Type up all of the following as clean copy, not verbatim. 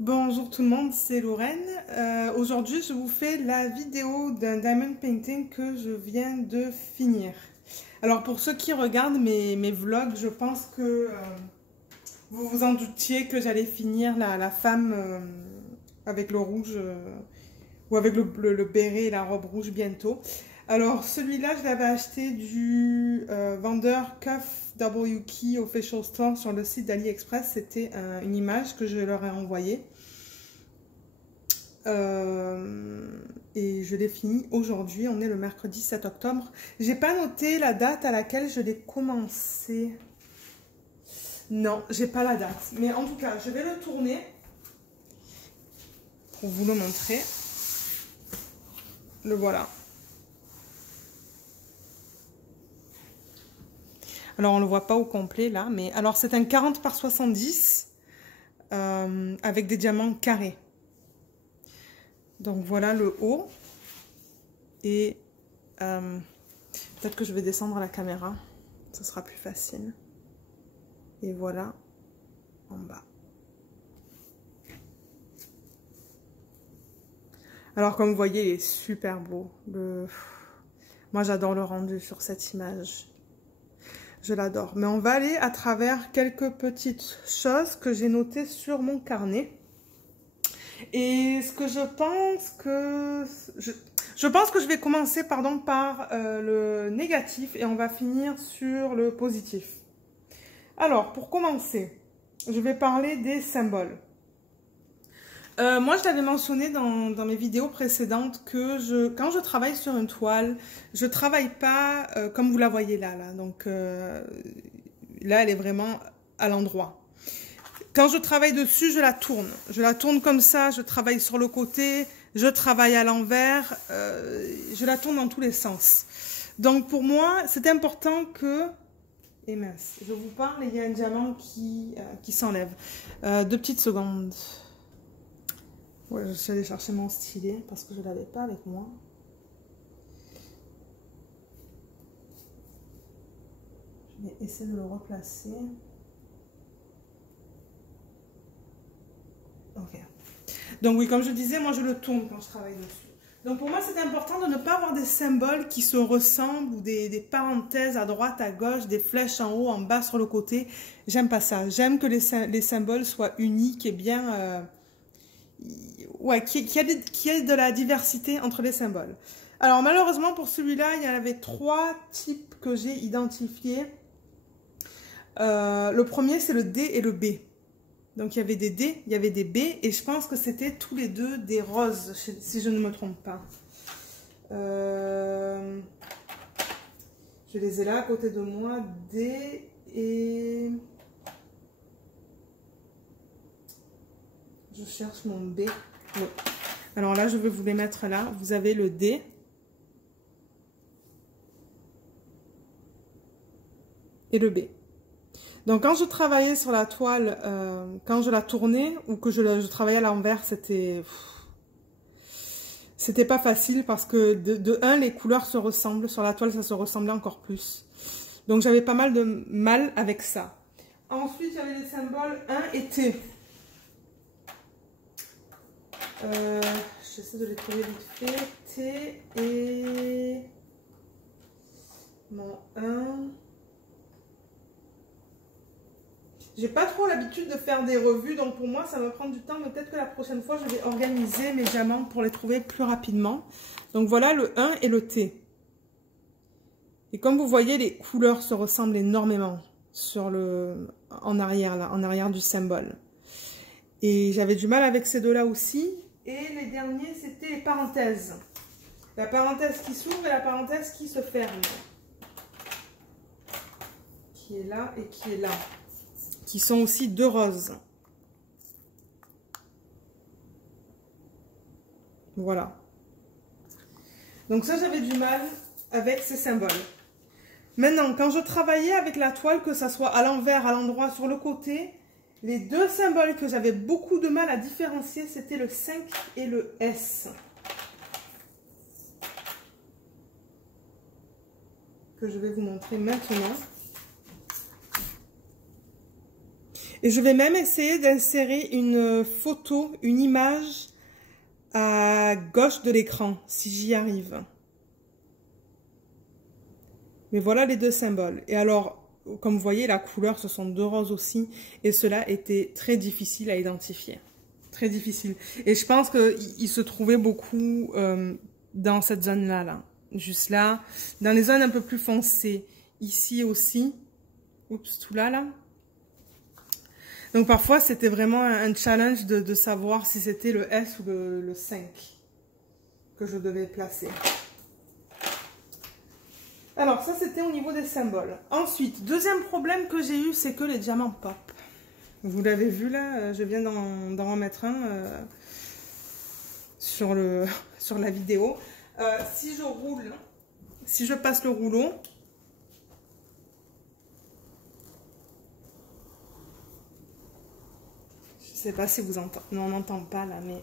Bonjour tout le monde, c'est Lorraine. Aujourd'hui, je vous fais la vidéo d'un diamond painting que je viens de finir. Alors pour ceux qui regardent mes vlogs, je pense que vous vous en doutiez que j'allais finir la femme avec le rouge ou avec le béret et la robe rouge bientôt. Alors celui-là, je l'avais acheté du vendeur Cuff W Key Official Store sur le site d'AliExpress. C'était une image que je leur ai envoyée. Et je l'ai fini aujourd'hui. On est le mercredi 7 octobre. J'ai pas noté la date à laquelle je l'ai commencé. Non, j'ai pas la date. Mais en tout cas, je vais le tourner pour vous le montrer. Le voilà. Alors, on ne le voit pas au complet, là. Mais alors, c'est un 40 par 70 avec des diamants carrés. Donc, voilà le haut. Et peut-être que je vais descendre la caméra. Ce sera plus facile. Et voilà en bas. Alors, comme vous voyez, il est super beau. Moi, j'adore le rendu sur cette image. Je l'adore. Mais on va aller à travers quelques petites choses que j'ai notées sur mon carnet. Et ce que je pense que... Je pense que je vais commencer par le négatif et on va finir sur le positif. Alors, pour commencer, je vais parler des symboles. Moi, je l'avais mentionné dans mes vidéos précédentes que quand je travaille sur une toile, je travaille pas comme vous la voyez là. Donc là, elle est vraiment à l'endroit. Quand je travaille dessus, je la tourne. Je la tourne comme ça, je travaille sur le côté, je travaille à l'envers, je la tourne dans tous les sens. Donc pour moi, c'est important que... Et mince, je vous parle et il y a un diamant qui s'enlève. 2 petites secondes. Ouais, je suis allée chercher mon stylet parce que je ne l'avais pas avec moi. Je vais essayer de le replacer. Ok. Donc oui, comme je disais, moi je le tourne quand je travaille dessus. Donc pour moi, c'est important de ne pas avoir des symboles qui se ressemblent ou des parenthèses à droite, à gauche, des flèches en haut, en bas, sur le côté. J'aime pas ça. J'aime que les symboles soient uniques et bien... ouais, qu'il y ait de la diversité entre les symboles. Alors malheureusement pour celui-là, il y en avait 3 types que j'ai identifiés. Le premier, c'est le D et le B. Donc il y avait des D, il y avait des B, et je pense que c'était tous les deux des roses, si je ne me trompe pas. Je les ai là à côté de moi, D et... Je cherche mon B. Oui. Alors là, je vais vous les mettre là. Vous avez le D. Et le B. Donc quand je travaillais sur la toile, quand je la tournais ou que je travaillais à l'envers, c'était pas facile parce que de un, les couleurs se ressemblent. Sur la toile, ça se ressemblait encore plus. Donc j'avais pas mal de mal avec ça. Ensuite, il y avait les symboles 1 et T. J'essaie de les trouver vite fait. T et... Mon 1... J'ai pas trop l'habitude de faire des revues, donc pour moi ça va prendre du temps, mais peut-être que la prochaine fois je vais organiser mes diamants pour les trouver plus rapidement. Donc voilà le 1 et le T. Et comme vous voyez, les couleurs se ressemblent énormément en arrière là, en arrière du symbole. Et j'avais du mal avec ces deux-là aussi. Et les derniers, c'était les parenthèses. La parenthèse qui s'ouvre et la parenthèse qui se ferme. Qui est là et qui est là. Qui sont aussi 2 roses. Voilà. Donc ça, j'avais du mal avec ces symboles. Maintenant, quand je travaillais avec la toile, que ça soit à l'envers, à l'endroit, sur le côté, les 2 symboles que j'avais beaucoup de mal à différencier, c'était le 5 et le S. Que je vais vous montrer maintenant. Et je vais même essayer d'insérer une photo, une image à gauche de l'écran, si j'y arrive. Mais voilà les deux symboles. Et alors, comme vous voyez, la couleur, ce sont deux roses aussi. Et cela était très difficile à identifier. Très difficile. Et je pense qu'il se trouvait beaucoup dans cette zone-là, là. Juste là. Dans les zones un peu plus foncées. Ici aussi. Oups, tout là, là. Donc parfois, c'était vraiment un challenge de savoir si c'était le S ou le 5 que je devais placer. Alors, ça, c'était au niveau des symboles. Ensuite, deuxième problème que j'ai eu, c'est que les diamants pop. Vous l'avez vu là, je viens d'en remettre un sur la vidéo. Si je roule, si je passe le rouleau, je ne sais pas si vous entendez, on n'entend pas là, mais...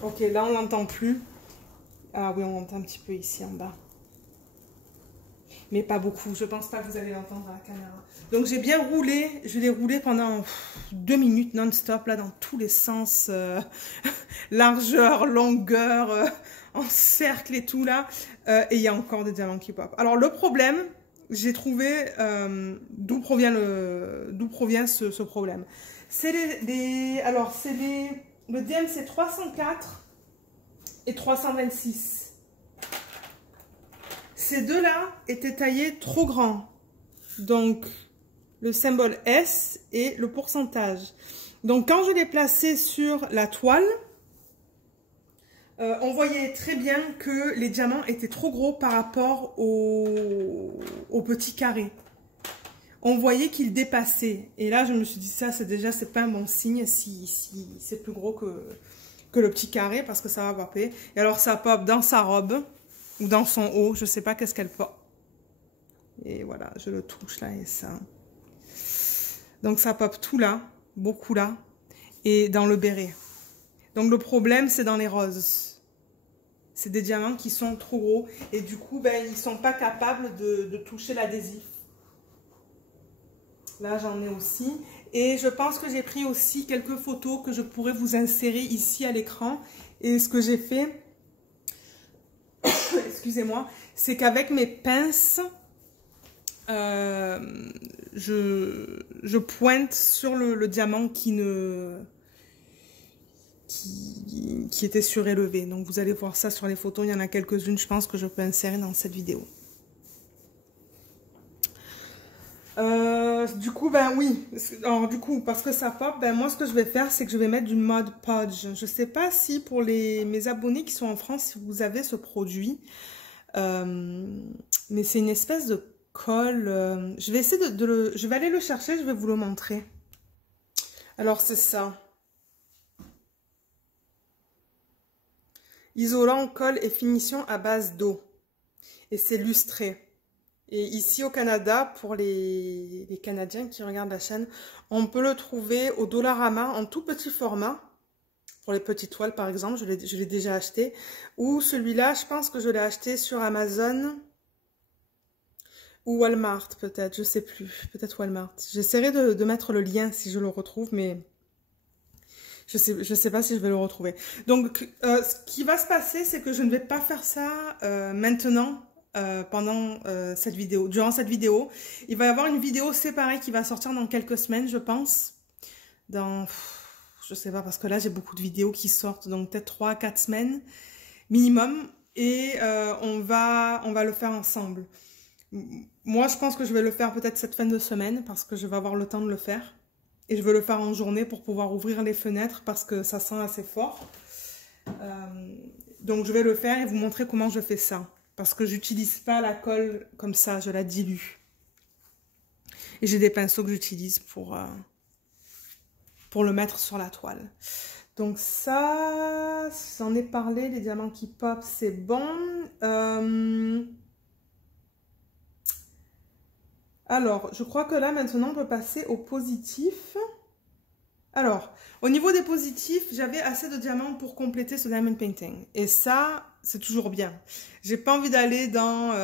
Ok, là on l'entend plus. Ah oui, on entend un petit peu ici en bas. Mais pas beaucoup, je pense pas que vous allez l'entendre à la caméra. Donc j'ai bien roulé, je l'ai roulé pendant 2 minutes non-stop, là dans tous les sens, largeur, longueur, en cercle et tout là. Et il y a encore des diamants qui pop. Alors le problème, j'ai trouvé d'où provient ce problème. C'est le DMC 304 et 326. Ces deux-là étaient taillés trop grands. Donc, le symbole S et le pourcentage. Donc, quand je l'ai placé sur la toile, on voyait très bien que les diamants étaient trop gros par rapport au petit carré. On voyait qu'ils dépassaient. Et là, je me suis dit, ça, c'est pas un bon signe si c'est plus gros que le petit carré, parce que ça va popper. Et alors, ça pop dans sa robe ou dans son haut, je sais pas qu'est-ce qu'elle pop. Et voilà, je le touche là et ça. Donc, ça pop tout là, beaucoup là, et dans le béret. Donc, le problème, c'est dans les roses. C'est des diamants qui sont trop gros et du coup, ben, ils sont pas capables de toucher l'adhésif. Là, j'en ai aussi. Et je pense que j'ai pris aussi quelques photos que je pourrais vous insérer ici à l'écran. Et ce que j'ai fait, excusez-moi, c'est qu'avec mes pinces, je pointe sur le diamant qui était surélevé. Donc, vous allez voir ça sur les photos. Il y en a quelques-unes, je pense, que je peux insérer dans cette vidéo. Du coup, ben oui. Alors, du coup, parce que ça pop, ben moi, ce que je vais faire, c'est que je vais mettre du Mod Podge. Je sais pas si pour mes abonnés qui sont en France, si vous avez ce produit. Mais c'est une espèce de colle. Je vais essayer je vais aller le chercher, je vais vous le montrer. Alors, c'est ça. Isolant, colle et finition à base d'eau. Et c'est lustré. Et ici au Canada, pour les Canadiens qui regardent la chaîne, on peut le trouver au Dollarama en tout petit format. Pour les petites toiles par exemple, je l'ai déjà acheté. Ou celui-là, je pense que je l'ai acheté sur Amazon ou Walmart peut-être, je sais plus. Peut-être Walmart. J'essaierai de mettre le lien si je le retrouve, mais je sais pas si je vais le retrouver. Donc, ce qui va se passer, c'est que je ne vais pas faire ça maintenant. Pendant cette vidéo, durant cette vidéo, il va y avoir une vidéo séparée qui va sortir dans quelques semaines, je pense. Je sais pas, parce que là j'ai beaucoup de vidéos qui sortent, donc peut-être 3 à 4 semaines minimum, et on va le faire ensemble. Moi je pense que je vais le faire peut-être cette fin de semaine, parce que je vais avoir le temps de le faire, et je veux le faire en journée pour pouvoir ouvrir les fenêtres, parce que ça sent assez fort. Donc je vais le faire et vous montrer comment je fais ça. Parce que j'utilise pas la colle comme ça, je la dilue. Et j'ai des pinceaux que j'utilise pour le mettre sur la toile. Donc ça, j'en ai parlé, les diamants qui pop, c'est bon. Alors, je crois que là, maintenant, on peut passer au positif. Alors, au niveau des positifs, j'avais assez de diamants pour compléter ce diamond painting. Et ça, c'est toujours bien. J'ai pas envie d'aller dans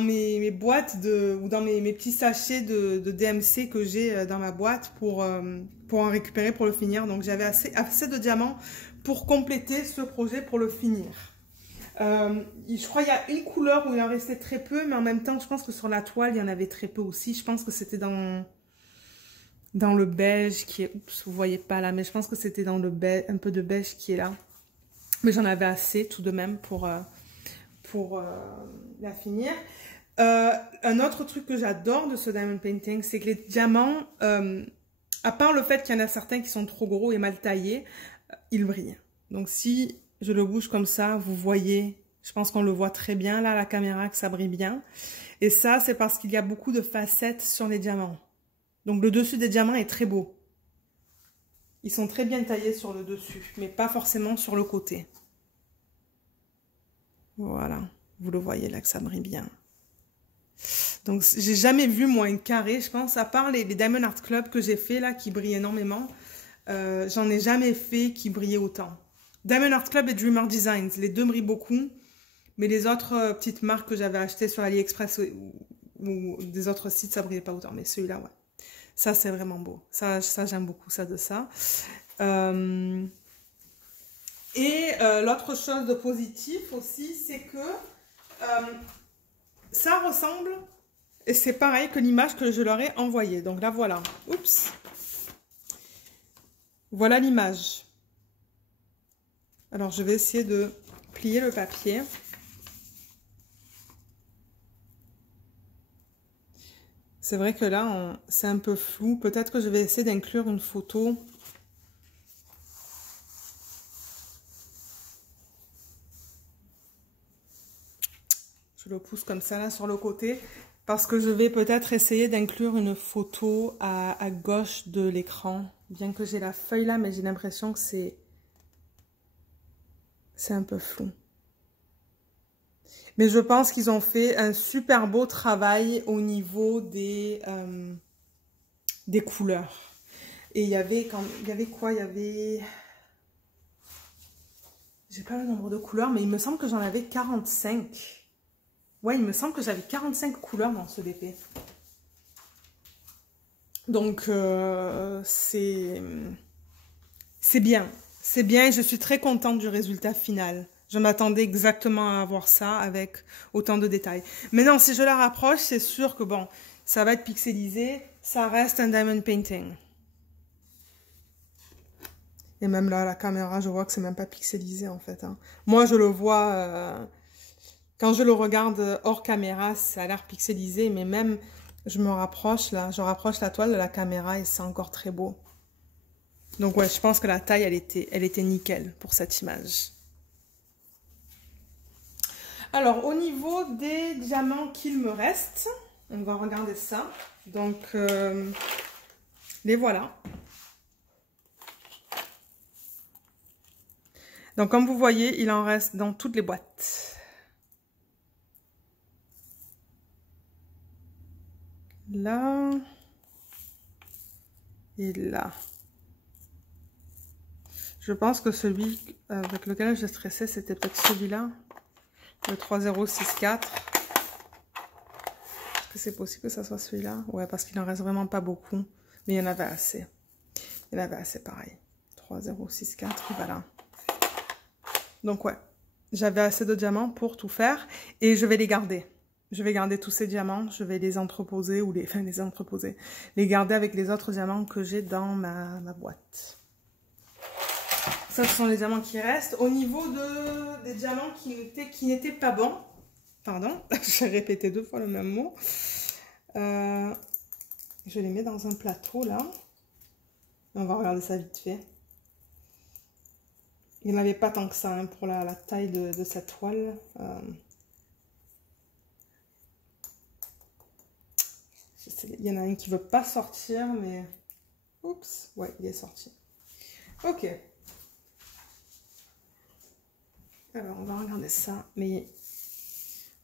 mes boîtes ou dans mes petits sachets de DMC que j'ai dans ma boîte pour en récupérer, pour le finir. Donc, j'avais assez de diamants pour compléter ce projet, pour le finir. Je crois qu'il y a une couleur où il en restait très peu, mais en même temps, je pense que sur la toile, il y en avait très peu aussi. Je pense que c'était dans le beige qui est... Oups, vous voyez pas là, mais je pense que c'était dans le beige, un peu de beige qui est là. Mais j'en avais assez tout de même pour la finir. Un autre truc que j'adore de ce diamond painting, c'est que les diamants, à part le fait qu'il y en a certains qui sont trop gros et mal taillés, ils brillent. Donc si je le bouge comme ça, vous voyez, je pense qu'on le voit très bien là à la caméra, que ça brille bien. Et ça, c'est parce qu'il y a beaucoup de facettes sur les diamants. Donc le dessus des diamants est très beau. Ils sont très bien taillés sur le dessus, mais pas forcément sur le côté. Voilà, vous le voyez là que ça brille bien. Donc j'ai jamais vu moi une carré, je pense, à part les Diamond Art Club que j'ai fait là, qui brillent énormément. J'en ai jamais fait qui brillaient autant. Diamond Art Club et Dreamer Designs, les deux brillent beaucoup. Mais les autres petites marques que j'avais achetées sur AliExpress ou des autres sites, ça brillait pas autant. Mais celui-là, ouais. Ça, c'est vraiment beau. Ça j'aime beaucoup ça de ça. L'autre chose de positif aussi, c'est que ça ressemble, et c'est pareil que l'image que je leur ai envoyée. Donc là, voilà. Oups. Voilà l'image. Alors, je vais essayer de plier le papier. C'est vrai que là, c'est un peu flou. Peut-être que je vais essayer d'inclure une photo. Je le pousse comme ça, là, sur le côté. Parce que je vais peut-être essayer d'inclure une photo à gauche de l'écran. Bien que j'ai la feuille là, mais j'ai l'impression que c'est un peu flou. Mais je pense qu'ils ont fait un super beau travail au niveau des couleurs. Et il y avait quoi? Il y avait... J'ai pas le nombre de couleurs, mais il me semble que j'en avais 45. Ouais, il me semble que j'avais 45 couleurs dans ce DP. Donc, c'est bien. C'est bien et je suis très contente du résultat final. Je m'attendais exactement à avoir ça avec autant de détails. Maintenant, si je la rapproche, c'est sûr que bon, ça va être pixelisé. Ça reste un diamond painting. Et même là, à la caméra, je vois que c'est même pas pixelisé en fait. Hein. Moi, je le vois... quand je le regarde hors caméra, ça a l'air pixelisé. Mais même, je me rapproche là. Je rapproche la toile de la caméra et c'est encore très beau. Donc ouais, je pense que la taille, elle était nickel pour cette image. Alors, au niveau des diamants qu'il me reste, on va regarder ça. Donc, les voilà. Donc, comme vous voyez, il en reste dans toutes les boîtes. Là. Et là. Je pense que celui avec lequel je stressais, c'était peut-être celui-là. Le 3064. Est-ce que c'est possible que ça soit celui-là? Ouais, parce qu'il en reste vraiment pas beaucoup. Mais il y en avait assez. Il y en avait assez pareil. 3064, voilà. Donc ouais, j'avais assez de diamants pour tout faire. Et je vais les garder. Je vais garder tous ces diamants. Je vais les entreposer ou les garder avec les autres diamants que j'ai dans ma boîte. Ça, ce sont les diamants qui restent. Au niveau des diamants qui n'étaient pas bons, pardon, j'ai répété 2 fois le même mot. Je les mets dans un plateau, là. On va regarder ça vite fait. Il n'y en avait pas tant que ça hein, pour la taille de cette toile. Il y en a un qui ne veut pas sortir, mais... Oups, ouais, il est sorti. Ok. Alors, on va regarder ça. Mais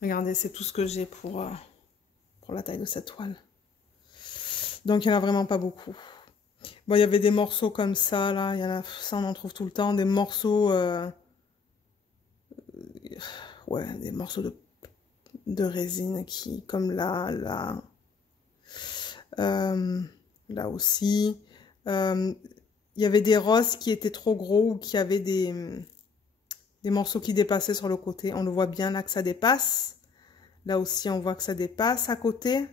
regardez, c'est tout ce que j'ai pour la taille de cette toile. Donc, il n'y en a vraiment pas beaucoup. Bon, il y avait des morceaux comme ça, là. Il y en a, ça, on en trouve tout le temps. Des morceaux... ouais, des morceaux de résine qui... Comme là... là aussi. Il y avait des roses qui étaient trop gros ou qui avaient des morceaux qui dépassaient sur le côté. On le voit bien là que ça dépasse. Là aussi, on voit que ça dépasse à côté.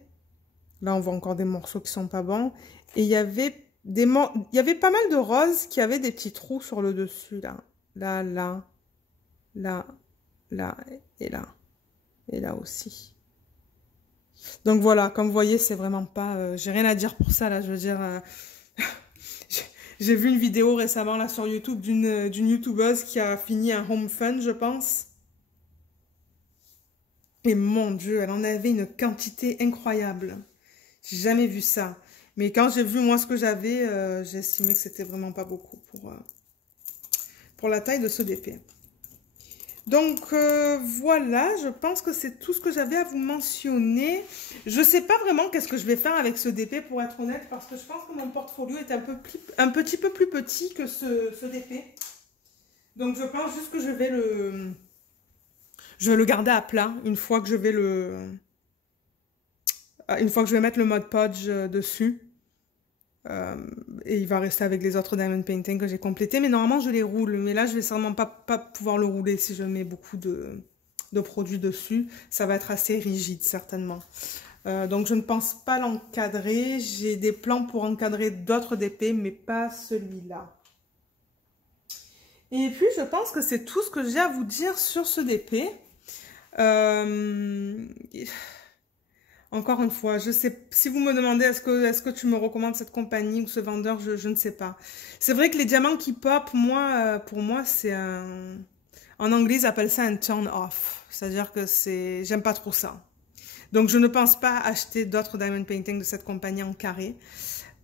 Là, on voit encore des morceaux qui sont pas bons. Et il y avait il y avait pas mal de roses qui avaient des petits trous sur le dessus, là. Là, là, là, là, et là. Et là aussi. Donc voilà, comme vous voyez, c'est vraiment pas... j'ai rien à dire pour ça, là. Je veux dire... j'ai vu une vidéo récemment, là, sur YouTube, d'une youtubeuse qui a fini un home fun, je pense. Et mon Dieu, elle en avait une quantité incroyable. J'ai jamais vu ça. Mais quand j'ai vu, moi, ce que j'avais, j'ai estimé que c'était vraiment pas beaucoup pour la taille de ce DP. Donc, voilà, je pense que c'est tout ce que j'avais à vous mentionner. Je sais pas vraiment qu'est-ce que je vais faire avec ce DP, pour être honnête, parce que je pense que mon portfolio est un petit peu plus petit que ce DP. Donc, je pense juste que je vais le garder à plat une fois que je vais mettre le Mod Podge dessus. Et il va rester avec les autres Diamond Painting que j'ai complétés. Mais normalement, je les roule. Mais là, je vais certainement pas pouvoir le rouler si je mets beaucoup de produits dessus. Ça va être assez rigide, certainement. Donc, je ne pense pas l'encadrer. J'ai des plans pour encadrer d'autres DP, mais pas celui-là. Et puis, je pense que c'est tout ce que j'ai à vous dire sur ce DP. Encore une fois, je sais, si vous me demandez est-ce que tu me recommandes cette compagnie ou ce vendeur, je ne sais pas. C'est vrai que les diamants qui pop, moi, pour moi, c'est un... En anglais, ils appellent ça un turn off. C'est-à-dire que j'aime pas trop ça. Donc, je ne pense pas acheter d'autres diamond painting de cette compagnie en carré.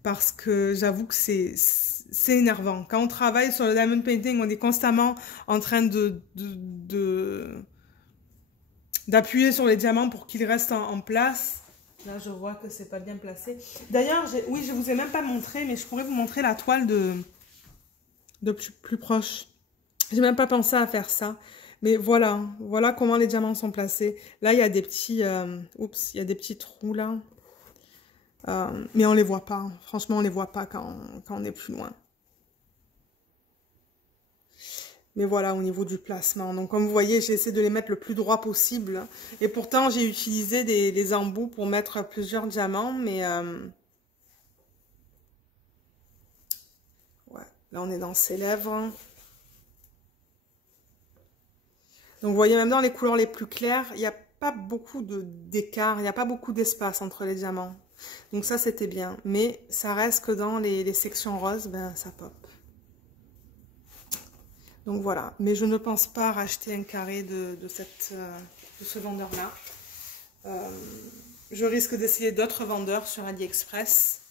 Parce que j'avoue que c'est énervant. Quand on travaille sur le diamond painting, on est constamment en train d'appuyer sur les diamants pour qu'ils restent en place. Là, je vois que c'est pas bien placé. D'ailleurs, oui, je vous ai même pas montré, mais je pourrais vous montrer la toile de plus proche. J'ai même pas pensé à faire ça. Mais voilà comment les diamants sont placés. Là, il y a des petits... oups, il y a des petits trous là. Mais on les voit pas. Franchement, on les voit pas quand on est plus loin. Mais voilà, au niveau du placement. Donc, comme vous voyez, j'ai essayé de les mettre le plus droit possible. Et pourtant, j'ai utilisé des embouts pour mettre plusieurs diamants. Mais, ouais, là, on est dans ses lèvres. Donc, vous voyez, même dans les couleurs les plus claires, il n'y a pas beaucoup d'écart. Il n'y a pas beaucoup d'espace entre les diamants. Donc, ça, c'était bien. Mais ça reste que dans les sections roses, ben, ça pop. Donc voilà, mais je ne pense pas racheter un carré de ce vendeur-là. Je risque d'essayer d'autres vendeurs sur AliExpress.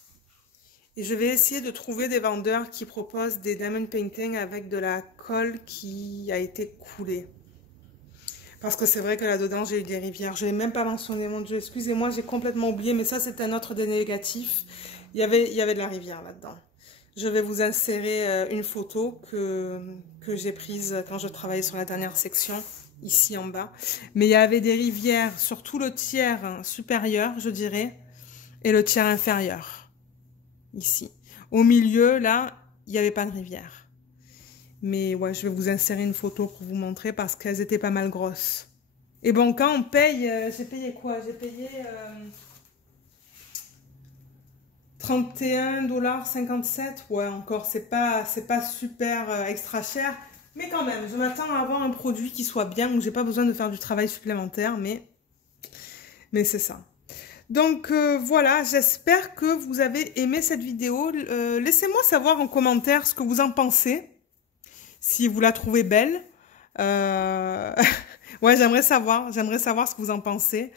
Et je vais essayer de trouver des vendeurs qui proposent des diamond painting avec de la colle qui a été coulée. Parce que c'est vrai que là-dedans, j'ai eu des rivières. Je ne l'ai même pas mentionné, mon Dieu. Excusez-moi, j'ai complètement oublié, mais ça, c'est un autre des négatifs. Il y avait de la rivière là-dedans. Je vais vous insérer une photo que j'ai prise quand je travaillais sur la dernière section, ici en bas. Mais il y avait des rivières sur tout le tiers supérieur, je dirais, et le tiers inférieur, ici. Au milieu, là, il n'y avait pas de rivière. Mais ouais, je vais vous insérer une photo pour vous montrer parce qu'elles étaient pas mal grosses. Et bon, quand on paye, j'ai payé quoi? J'ai payé... 31,57 $. Ouais, encore, c'est pas super extra cher. Mais quand même, je m'attends à avoir un produit qui soit bien, où j'ai pas besoin de faire du travail supplémentaire, mais c'est ça. Donc voilà, j'espère que vous avez aimé cette vidéo. Laissez-moi savoir en commentaire ce que vous en pensez, si vous la trouvez belle. Ouais, j'aimerais savoir ce que vous en pensez.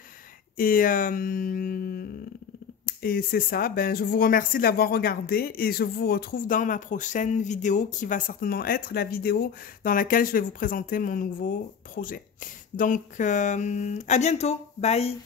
Et c'est ça, ben, je vous remercie de l'avoir regardé et je vous retrouve dans ma prochaine vidéo qui va certainement être la vidéo dans laquelle je vais vous présenter mon nouveau projet. Donc, à bientôt, bye!